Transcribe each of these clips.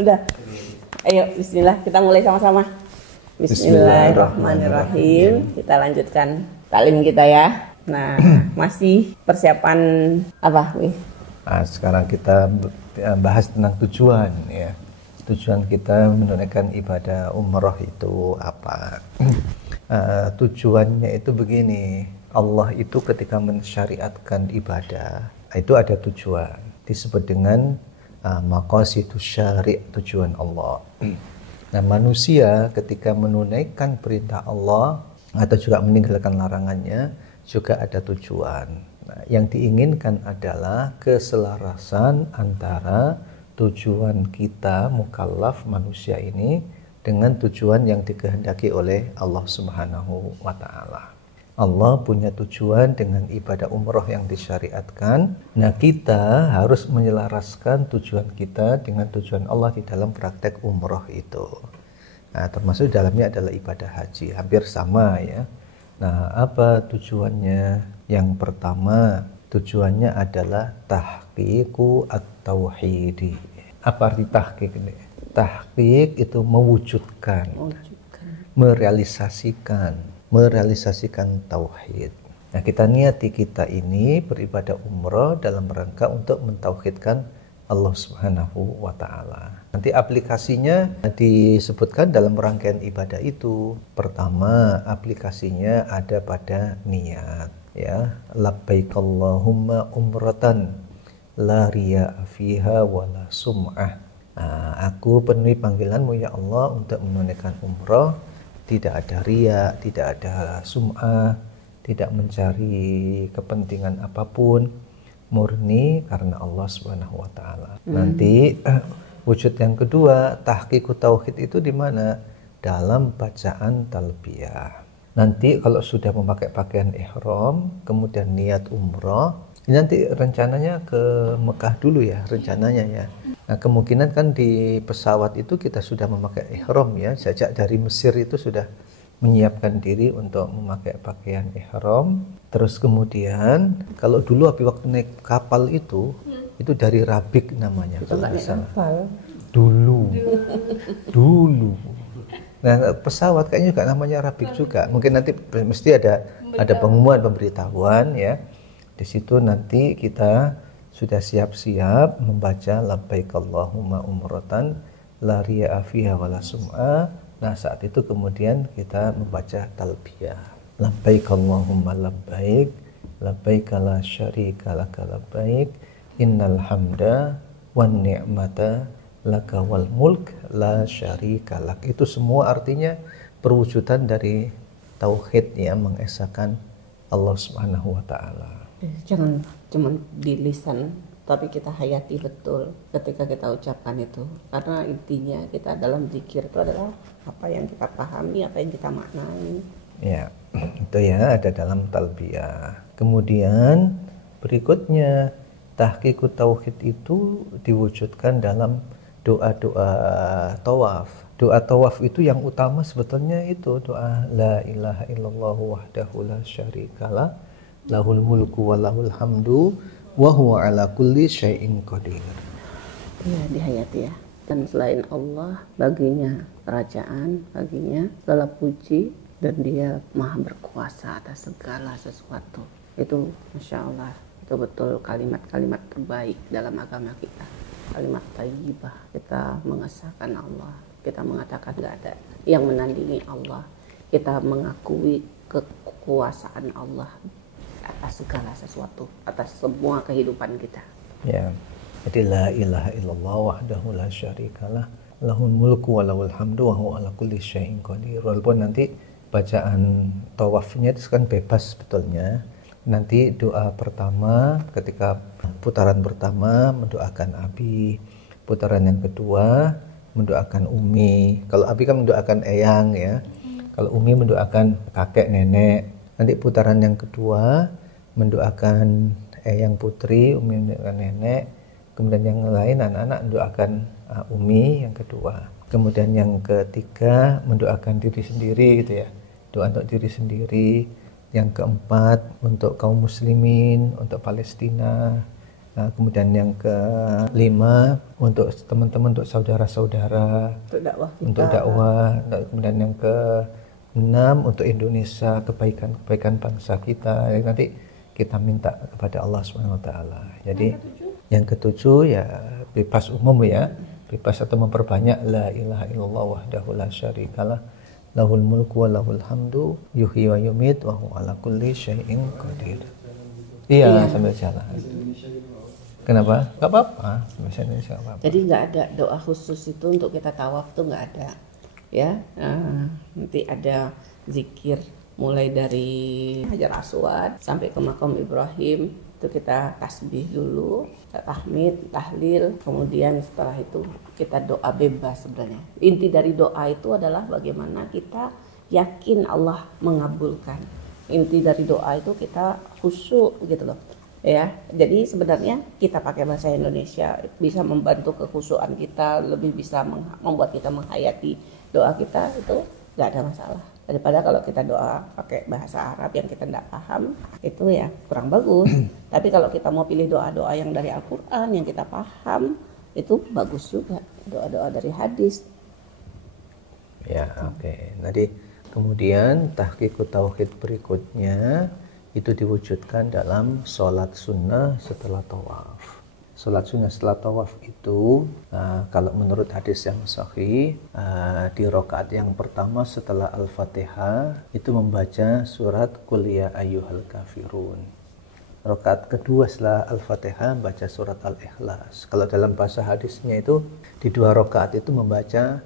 Udah. Ayo bismillah, kita mulai sama-sama. Bismillahirrahmanirrahim. Kita lanjutkan taklim kita ya. Nah, masih persiapan apa, Wih? Nah, sekarang kita bahas tentang tujuan ya. Tujuan kita menunaikan ibadah umroh itu apa? Tujuannya itu begini. Allah itu ketika mensyariatkan ibadah, itu ada tujuan. Disebut dengan maqasidus syari', tujuan Allah. Nah, manusia ketika menunaikan perintah Allah atau juga meninggalkan larangannya juga ada tujuan. Nah, yang diinginkan adalah keselarasan antara tujuan kita mukallaf manusia ini dengan tujuan yang dikehendaki oleh Allah Subhanahu wa taala. Allah punya tujuan dengan ibadah umroh yang disyariatkan. Nah, kita harus menyelaraskan tujuan kita dengan tujuan Allah di dalam praktek umroh itu. Nah, termasuk dalamnya adalah ibadah haji, hampir sama ya. Nah, apa tujuannya? Yang pertama, tujuannya adalah tahqiqu at-tauhidi. Apa arti tahqiq ini? Tahqiq itu mewujudkan. Merealisasikan tauhid. Nah, kita niati kita ini beribadah umroh dalam rangka untuk mentauhidkan Allah Subhanahu wa taala. Nanti aplikasinya disebutkan dalam rangkaian ibadah itu. Pertama, aplikasinya ada pada niat ya. Labbaik Allahumma umratan la riya fiha wala sum'ah. Nah, aku penuhi panggilanmu ya Allah untuk menunaikan umroh. Tidak ada riya, tidak ada sum'ah, tidak mencari kepentingan apapun, murni karena Allah Subhanahu wa taala. Nanti wujud yang kedua, tahqiqut tauhid itu di mana? Dalam bacaan talbiyah. Nanti kalau sudah memakai pakaian ihram, kemudian niat umroh, nanti rencananya ke Mekah dulu ya, rencananya ya. Nah, kemungkinan kan di pesawat itu kita sudah memakai ihram ya, sejak dari Mesir itu sudah menyiapkan diri untuk memakai pakaian ihram. Terus kemudian kalau dulu waktu naik kapal itu dari Rabik namanya kalau nggak salah. Dulu. Nah, pesawat kayaknya juga namanya Rabik juga. Mungkin nanti mesti ada pengumuman, pemberitahuan ya. Di situ nanti kita sudah siap-siap membaca labbaik Allahumma umratan la riya fiha wala sum'a. Nah, saat itu kemudian kita membaca talbiyah. Labbaik Allahumma labbaik, labbaik la syarika laka labbaik, innal hamda wan ni'mata laka wal mulk la syarika lak. Itu semua artinya perwujudan dari tauhid ya, mengesahkan Allah Subhanahu wa taala. Jangan cuma di lisan, tapi kita hayati betul ketika kita ucapkan itu. Karena intinya kita dalam zikir itu adalah apa yang kita pahami, apa yang kita maknai. Ya, itu ya ada dalam talbiyah. Kemudian berikutnya tahqiqut tauhid itu diwujudkan dalam doa-doa tawaf. Doa tawaf itu yang utama sebetulnya itu doa la ilaha illallah wahdahu la syarikalah lahul mulku wa lahul hamdu wa huwa ala kulli syai'in qadir. Iya, dihayati ya. Dan selain Allah, baginya kerajaan, baginya segala puji, dan dia maha berkuasa atas segala sesuatu. Itu Masya Allah, itu betul kalimat-kalimat terbaik dalam agama kita. Kalimat thayyibah, kita mengesahkan Allah, kita mengatakan gak ada yang menandingi Allah, kita mengakui kekuasaan Allah atas segala sesuatu, atas semua kehidupan kita. Ya, jadi la ilaha illallah wahdahu la syarikalah lahul mulku wa lahul hamdu wa huwa ala kulli syai'in qadir. Walaupun nanti bacaan tawafnya itu kan bebas sebetulnya. Nanti doa pertama ketika putaran pertama mendoakan Abi, putaran yang kedua mendoakan Umi. Kalau Abi kan mendoakan eyang ya. Kalau Umi mendoakan kakek nenek. Nanti putaran yang kedua mendoakan eyang putri, Umi mendoakan nenek. Kemudian yang lain anak-anak mendoakan Umi yang kedua. Kemudian yang ketiga mendoakan diri sendiri gitu ya. Doa untuk diri sendiri. Yang keempat untuk kaum muslimin, untuk Palestina. Kemudian yang kelima untuk teman-teman, untuk saudara-saudara, untuk dakwah. Kemudian yang keenam untuk Indonesia, kebaikan bangsa kita. Nanti kita minta kepada Allah Subhanahu wa taala. Jadi yang ketujuh ya bebas umum ya. Bebas atau memperbanyak la ilaha illallah wahdahu la syarikalah lahul mulku wa lahul hamdu yuhyi wa yumit wa huwa ala kulli syai'in qadir. Iya, sambil jalan. Kenapa? Gak apa-apa. Bahasa Indonesia gak apa-apa. Jadi nggak ada doa khusus itu untuk kita tawaf tuh nggak ada, ya. Nanti ada zikir mulai dari Hajar Aswad sampai ke Makam Ibrahim, itu kita tasbih dulu, tahmid, tahlil, kemudian setelah itu kita doa bebas sebenarnya. Inti dari doa itu adalah bagaimana kita yakin Allah mengabulkan. Inti dari doa itu kita khusyuk gitu loh. Ya, jadi sebenarnya kita pakai bahasa Indonesia bisa membantu kekhusyukan kita, lebih bisa membuat kita menghayati doa kita, itu nggak ada masalah. Daripada kalau kita doa pakai bahasa Arab yang kita nggak paham, itu ya kurang bagus. Tapi kalau kita mau pilih doa-doa yang dari Al-Quran yang kita paham, itu bagus juga. Doa-doa dari hadis. Ya, oke. Nanti kemudian tahqiqut tauhid berikutnya itu diwujudkan dalam sholat sunnah setelah tawaf. Sholat sunnah setelah tawaf itu kalau menurut hadis yang sahih, di rakaat yang pertama setelah Al-Fatihah itu membaca surat Qul ya ayyuhal kafirun. Rakaat kedua setelah Al-Fatihah membaca surat Al-Ikhlas. Kalau dalam bahasa hadisnya itu di dua rakaat itu membaca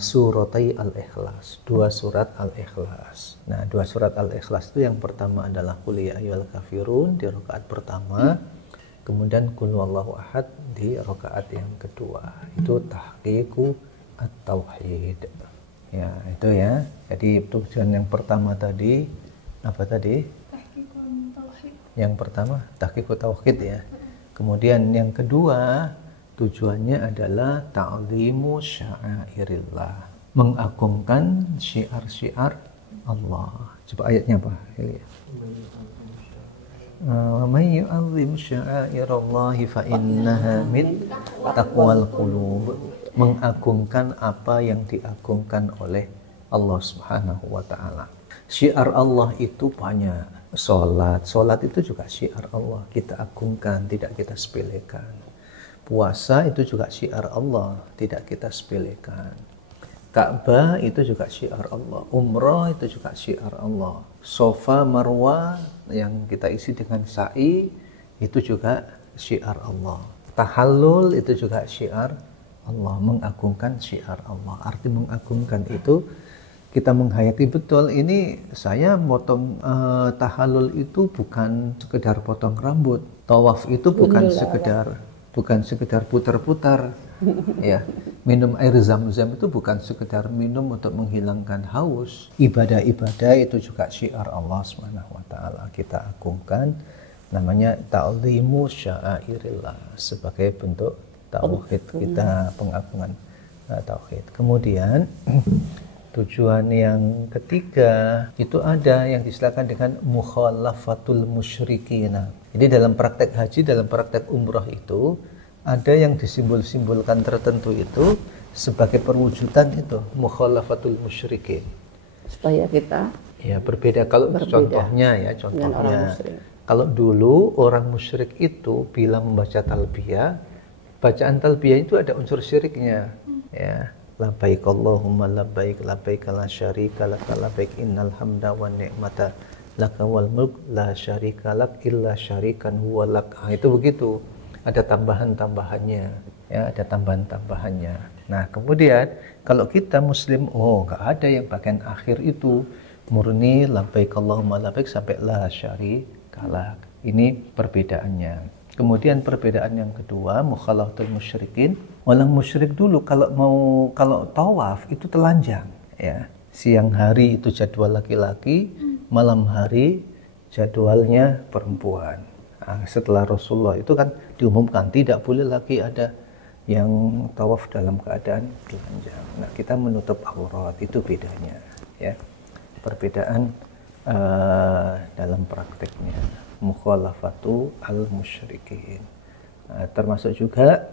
suratai Al-Ikhlas, dua surat Al-Ikhlas. Nah, dua surat Al-Ikhlas itu yang pertama adalah Qul ya ayyuhal kafirun di rakaat pertama, kemudian Qul huwallahu ahad di rakaat yang kedua. Itu tahqiqu at-tauhid. Ya, itu ya. Jadi tujuan yang pertama tadi apa tadi? Tahqiqut tauhid. Yang pertama tahqiqut tauhid ya. Kemudian yang kedua tujuannya adalah ta'zimu sya'airillah, mengagungkan syiar-syiar Allah. Coba ayatnya apa? Wa may yu'azzim sya'airallahi fa innaha min taqwal qulub. Mengagungkan apa yang diagungkan oleh Allah Subhanahu wa taala. Syiar Allah itu banyak. Salat itu juga syiar Allah, kita agungkan, tidak kita sepelekan. Puasa itu juga syiar Allah, tidak kita sepelekan. Ka'bah itu juga syiar Allah. Umrah itu juga syiar Allah. Sofa Marwah yang kita isi dengan sa'i itu juga syiar Allah. Tahallul itu juga syiar Allah, mengagungkan syiar Allah. Arti mengagungkan itu kita menghayati betul, ini saya potong tahallul itu bukan sekedar potong rambut. Tawaf itu bukan sekedar putar-putar. Ya, minum air zam-zam itu bukan sekedar minum untuk menghilangkan haus. Ibadah-ibadah itu juga syiar Allah Subhanahu wa taala. Kita agungkan, namanya ta'zimu sya'airillah, sebagai bentuk tauhid kita, pengagungan tauhid. Kemudian tujuan yang ketiga itu ada yang disilakan dengan mukhalafatul musyrikin. Jadi dalam praktek haji, dalam praktek umrah itu ada yang disimbol-simbolkan tertentu itu sebagai perwujudan itu mukhalafatul musyrikin. Supaya kita berbeda. Kalau contohnya kalau dulu orang musyrik itu bila membaca talbiyah, bacaan talbiyah itu ada unsur syiriknya. Ya, labbaik Allahumma labbaik labbaik la syarika lak labbaik innal hamda wan ni'mata laka wal mulk la syarika lak illa syarikan huwa lak. Itu begitu. Ada tambahan-tambahannya, ya, ada tambahan-tambahannya. Nah, kemudian kalau kita muslim, enggak ada yang bagian akhir itu murni labbaik Allahumma labbaik sampai la syarika lak. Ini perbedaannya. Kemudian perbedaan yang kedua, mukhalafatul musyrikin. Orang musyrik dulu kalau tawaf itu telanjang, ya. Siang hari itu jadwal laki-laki, malam hari jadwalnya perempuan. Nah, setelah Rasulullah itu kan diumumkan tidak boleh lagi ada yang tawaf dalam keadaan telanjang. Nah, kita menutup aurat, itu bedanya, ya. Perbedaan dalam prakteknya. Mukhalafatu al-musyrikin. Nah, termasuk juga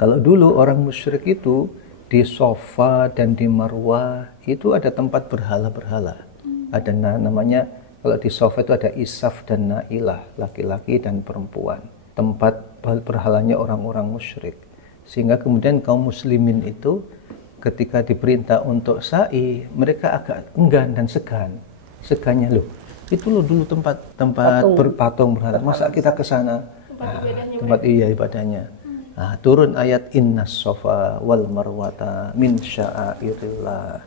kalau dulu orang musyrik itu di Sofa dan di Marwah itu ada tempat berhala-berhala. Ada namanya, kalau di Sofa itu ada Isaf dan Nailah, laki-laki dan perempuan. Tempat berhalanya orang-orang musyrik. Sehingga kemudian kaum muslimin itu ketika diperintah untuk sa'i, mereka agak enggan dan segan. Segannya, loh, itu loh dulu tempat berpatung berhala. Masa kita ke sana? Tempat ibadahnya. Nah, turun ayat innas sofa wal marwata min sya'airillah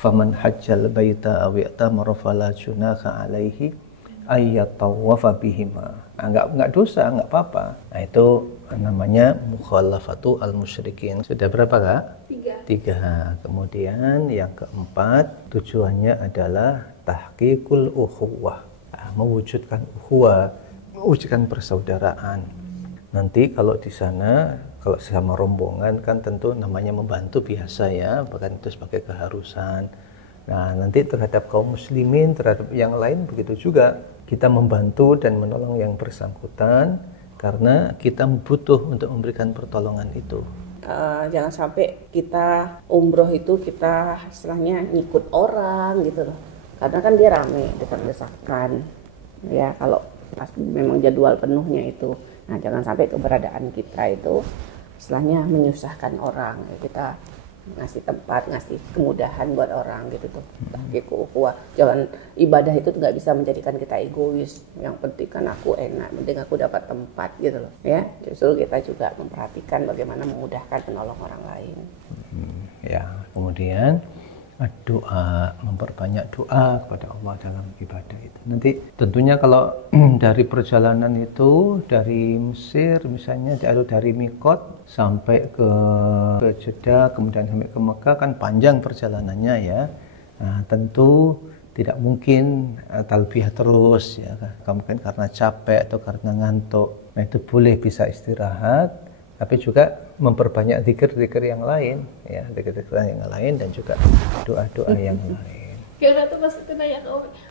faman hajjal baita aw i'tamara fala junaha alaihi ayyatawafa bihima. Enggak dosa, enggak apa-apa. Nah, itu namanya mukhalafatu al-musyrikin. Sudah berapa, Kak? 3. Kemudian yang keempat, tujuannya adalah tahqiqul ukhuwah. Mewujudkan ukhuwah, mewujudkan persaudaraan. Nanti kalau di sana, kalau sama rombongan kan tentu namanya membantu biasa ya, bahkan itu sebagai keharusan. Nah, nanti terhadap kaum muslimin, terhadap yang lain begitu juga. Kita membantu dan menolong yang bersangkutan karena kita butuh untuk memberikan pertolongan itu. Jangan sampai kita umroh itu kita istilahnya ngikut orang gitu loh. Karena kan dia rame, desak-desakan. Ya, kalau pas memang jadwal penuhnya itu. Nah, jangan sampai keberadaan kita itu istilahnya menyusahkan orang. Kita ngasih tempat, ngasih kemudahan buat orang gitu tuh. Jangan, ibadah itu nggak bisa menjadikan kita egois. Yang penting kan aku enak, penting aku dapat tempat gitu loh. Ya, justru kita juga memperhatikan bagaimana memudahkan menolong orang lain. Ya, kemudian doa, memperbanyak doa kepada Allah dalam ibadah itu. Nanti tentunya kalau dari perjalanan itu dari Mesir misalnya, dari Mikot sampai ke Jeddah, kemudian sampai ke Mekah kan panjang perjalanannya ya. Nah, tentu tidak mungkin talbiyah terus ya, mungkin karena capek atau karena ngantuk. Nah, itu boleh bisa istirahat, tapi juga memperbanyak zikir-zikir yang lain ya, zikir-zikir yang lain dan juga doa-doa yang lain. Kira tuh pas itu nanya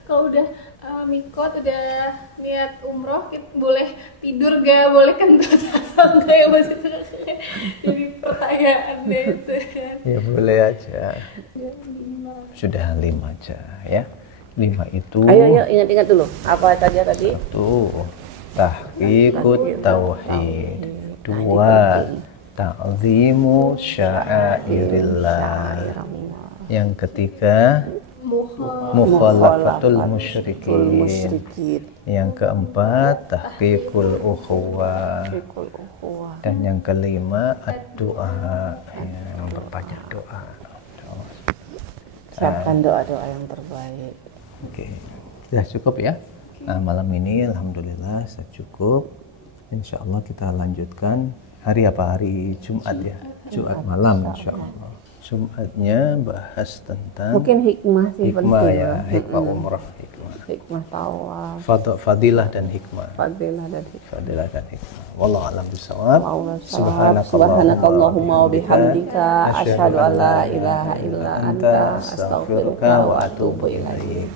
kalau udah mikot, udah niat umroh, kita boleh tidur gak, boleh kentut atau enggak ya, Mas? Itu jadi pertanyaan deh itu kan. Ya boleh aja. Sudah 5 aja ya. 5 itu. Ayo ingat-ingat dulu. Apa tadi? 1. Tahqiqut tauhid. 2. Ta'zimu sya'airillah. Yang ketiga, mukhalafatul musyrikin. Yang keempat, tahqiqul ukhuwah. Dan yang kelima, ad-doa, ya, memperbanyak doa. Siapkan doa-doa yang terbaik. Oke, sudah cukup ya. Nah, malam ini alhamdulillah sudah cukup. Insya Allah kita lanjutkan hari apa? Hari Jumat ya. Jumat malam insya Allah. Jumatnya bahas tentang mungkin hikmah sih, hikmah penting ya, hikmah umrah, hikmah tawaf, fadilah dan hikmah. fadilah dan hikmah. Wallahu a'lam bishawab. Subhanakallahumma wa bihamdika asyhadu an la ilaha illa anta astaghfiruka wa atubu ilaik.